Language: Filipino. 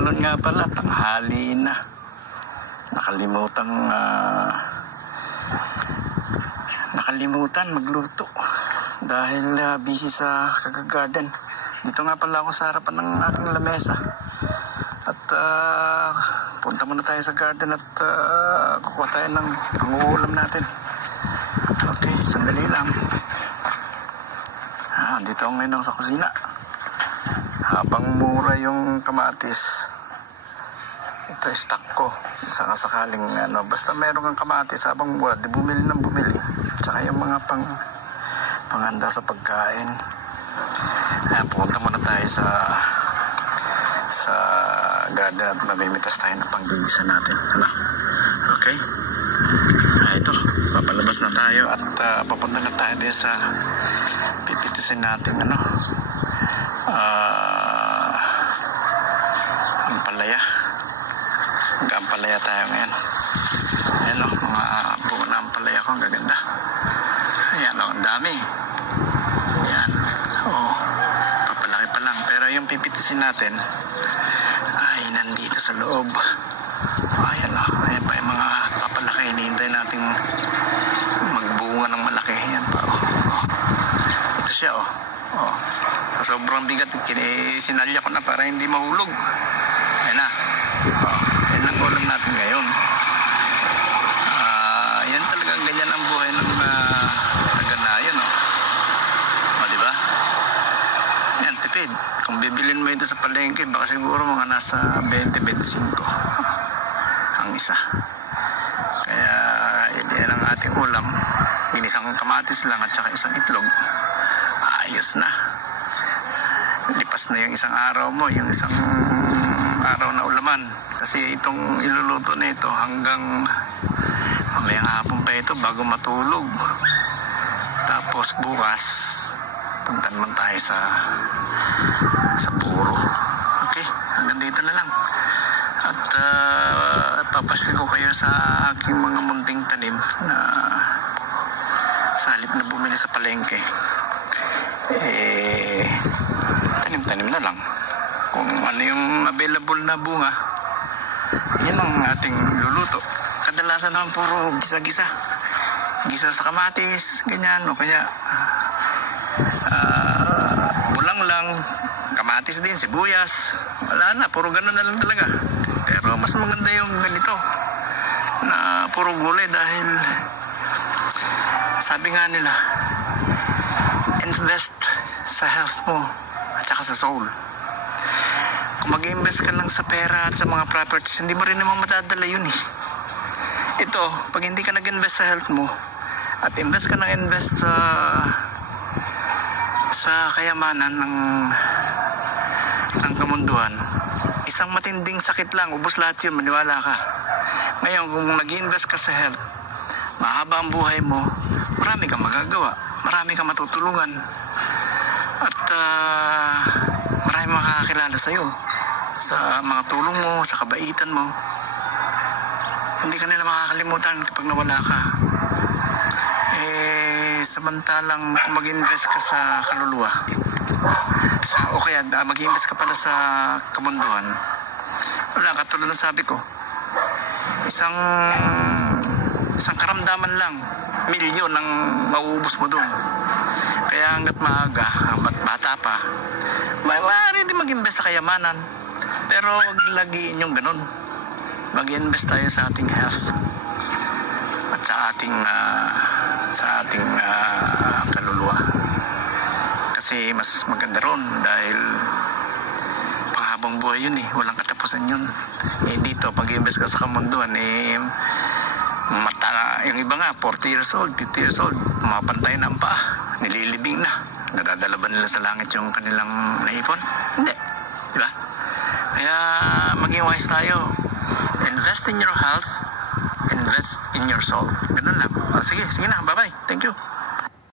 susunod nga pala, tanghali na. Nakalimutan magluto dahil busy sa kagagarden. Dito nga pala ako sa harapan ng aking lamesa. At punta muna tayo sa garden at kukuha tayo ng panguulam natin. Okay, sandali lang. Dito ako ngayon sa kusina. Habang mura yung kamatis, ito stock ko. Sakaling basta meron kang kamatis habang mura, di bumili ng bumili. Tsaka yung mga panghanda sa pagkain. Pupunta muna tayo sa garden at mamimitas tayo ng panggigisa natin. Okay? Ito, papalabas na tayo at papunta na tayo din sa pipitisin natin ampalaya. Mag-ampalaya tayo ngayon. Ayan mga buo na ampalaya ko, ang gaganda. Ayan ang dami. Ayan, papalaki pa lang. Pero yung pipitisin natin ay nandito sa loob. Ayan ayan pa yung mga papalaki. Hinihintay natin magbunga ng malaki. Ayan pa ito siya So, sobrang bigat. Sinalya ko na para hindi mahulog. Ayan na. Ayan ang ulam natin ngayon. Yan talagang ganyan ang buhay ng taganayan. Diba? Yan, tipid. Kung bibilin mo ito sa palengke, baka siguro mga nasa 20-25 ang isa. Kaya yan ang ating ulam. Ginisang kamatis lang at saka isang itlog. Ayos na. Lipas na yung isang araw mo, yung isang araw na ulaman. Kasi itong iluluto na ito hanggang mamayang hapon pa ito bago matulog. Tapos bukas, punta naman tayo sa puro. Okay, hanggang dito na lang. At papasin ko kayo sa aking mga munting tanim na salit na bumili sa palengke. Tanim-tanim na lang. Kung ano yung available na bunga, yan ang ating luluto. Kadalasan naman puro gisa-gisa. Gisa sa kamatis, ganyan. O kaya bulang lang, kamatis din, sibuyas. Wala na, puro ganun na lang talaga. Pero mas maganda yung ganito na puro gulay dahil sabi nga nila, invest sa health mo at saka sa soul. Kung mag-invest ka lang sa pera at sa mga properties, hindi mo rin naman matadala yun Ito, pag hindi ka nag-invest sa health mo at invest ka sa kayamanan ng kamunduhan, isang matinding sakit lang, ubos lahat yun, maniwala ka. Ngayon, kung nag-invest ka sa health, mahaba ang buhay mo, marami kang magagawa, marami kang matutulungan, at marami makakakilala sa'yo sa mga tulong mo, sa kabaitan mo. Hindi ka nila makakalimutan kapag nawala ka. Samantalang kung mag-invest ka sa kaluluwa, o kaya mag-invest ka pala sa kamunduhan, wala, katulad ng sabi ko, isang karamdaman lang, milyon ang mauubos mo doon. Kaya hanggat maaga, hanggat bata pa, maaari din mag-invest sa kayamanan. Pero wag lagiin yung ganun. Mag-invest tayo sa ating health at sa ating kaluluwa. Kasi mas maganda ron dahil panghabang buhay yun walang katapusan yun. Dito, pag-invest ka sa kamunduhan, yung iba nga, 40 years old, 50 years old, mapantay na ang paa, nililibing na. Nadadala ba nila sa langit yung kanilang naipon? Hindi. Diba? Kaya maging wise tayo. Invest in your health, invest in your soul. Ganun lang. Sige na. Bye-bye. Thank you.